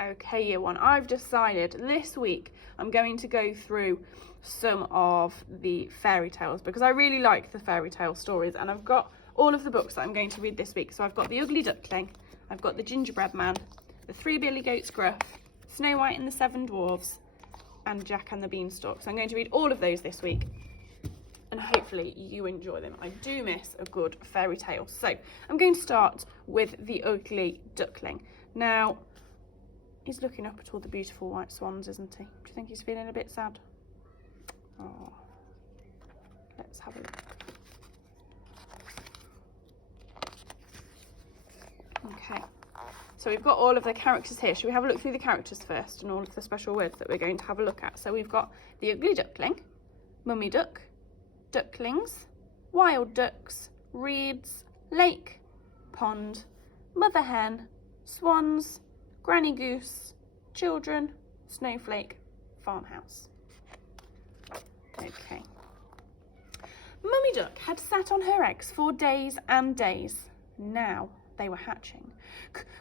Okay, year one, I've decided this week I'm going to go through some of the fairy tales because I really like the fairy tale stories, and I've got all of the books that I'm going to read this week. So I've got The Ugly Duckling, I've got The Gingerbread Man, The Three Billy Goats Gruff, Snow White and the Seven Dwarfs, and Jack and the Beanstalk. So I'm going to read all of those this week, and hopefully you enjoy them. I do miss a good fairy tale. So I'm going to start with The Ugly Duckling. Now, he's looking up at all the beautiful white swans, isn't he? Do you think he's feeling a bit sad? Oh, let's have a look. Okay, so we've got all of the characters here. Should we have a look through the characters first and all of the special words that we're going to have a look at? So we've got the Ugly Duckling, Mummy Duck, Ducklings, Wild Ducks, Reeds, Lake, Pond, Mother Hen, Swans, Granny Goose, Children, Snowflake, Farmhouse. Okay. Mummy Duck had sat on her eggs for days and days. Now they were hatching.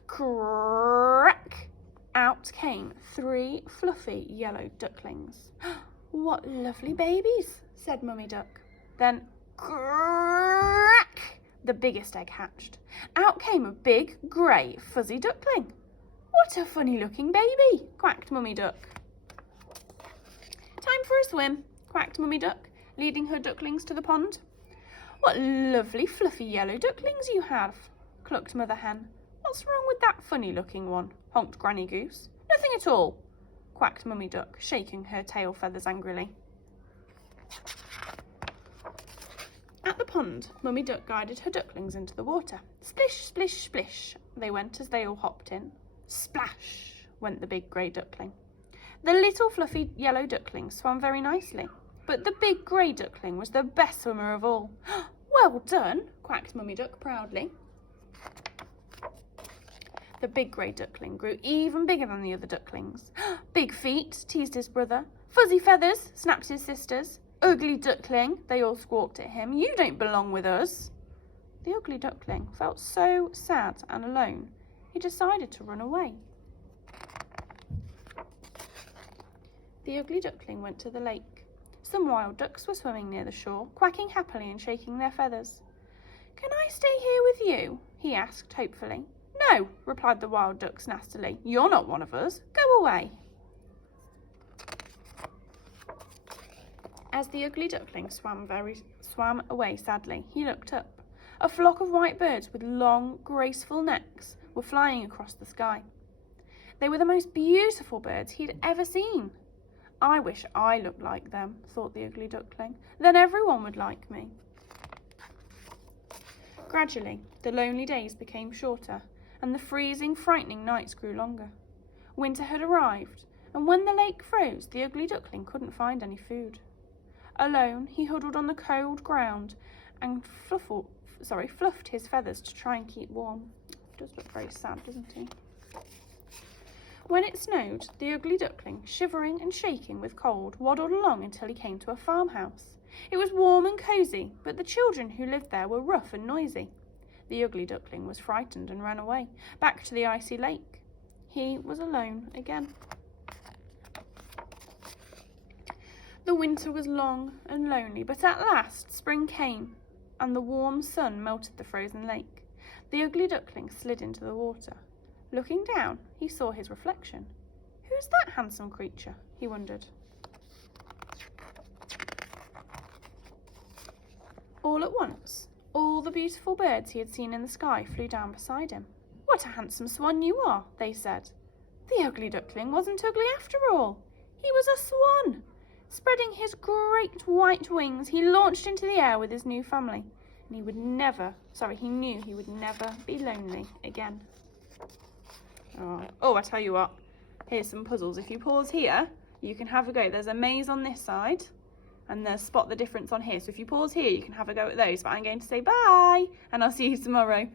Crack! Out came 3 fluffy yellow ducklings. What lovely babies, said Mummy Duck. Then crack! The biggest egg hatched. Out came a big, grey, fuzzy duckling. What a funny looking baby, quacked Mummy Duck. Time for a swim, quacked Mummy Duck, leading her ducklings to the pond. What lovely fluffy yellow ducklings you have, clucked Mother Hen. What's wrong with that funny looking one, honked Granny Goose. Nothing at all, quacked Mummy Duck, shaking her tail feathers angrily. At the pond, Mummy Duck guided her ducklings into the water. Splish, splish, splish, they went as they all hopped in. Splash went the big grey duckling. The little fluffy yellow duckling swam very nicely, but the big grey duckling was the best swimmer of all. Well done, quacked Mummy Duck proudly. The big grey duckling grew even bigger than the other ducklings. Big feet, teased his brother. Fuzzy feathers, snapped his sisters. Ugly duckling, they all squawked at him. You don't belong with us. The ugly duckling felt so sad and alone, he decided to run away. The ugly duckling went to the lake. Some wild ducks were swimming near the shore, quacking happily and shaking their feathers. Can I stay here with you? He asked hopefully. No, replied the wild ducks nastily. You're not one of us. Go away. As the ugly duckling swam away sadly, he looked up. A flock of white birds with long, graceful necks were flying across the sky. They were the most beautiful birds he'd ever seen. I wish I looked like them, thought the ugly duckling. Then everyone would like me. Gradually, the lonely days became shorter, and the freezing, frightening nights grew longer. Winter had arrived, and when the lake froze, the ugly duckling couldn't find any food. Alone, he huddled on the cold ground and fluffed his feathers to try and keep warm. He does look very sad, doesn't he? When it snowed, the ugly duckling, shivering and shaking with cold, waddled along until he came to a farmhouse. It was warm and cosy, but the children who lived there were rough and noisy. The ugly duckling was frightened and ran away, back to the icy lake. He was alone again. The winter was long and lonely, but at last spring came, and the warm sun melted the frozen lake. The ugly duckling slid into the water. Looking down, he saw his reflection. Who's that handsome creature? He wondered. All at once, all the beautiful birds he had seen in the sky flew down beside him. What a handsome swan you are, they said. The ugly duckling wasn't ugly after all. He was a swan. Spreading his great white wings, he launched into the air with his new family, and he knew he would never be lonely again. Oh, I tell you what, here's some puzzles. If you pause here, you can have a go. There's a maze on this side, and there's spot the difference on here. So if you pause here, you can have a go at those. But I'm going to say bye, and I'll see you tomorrow.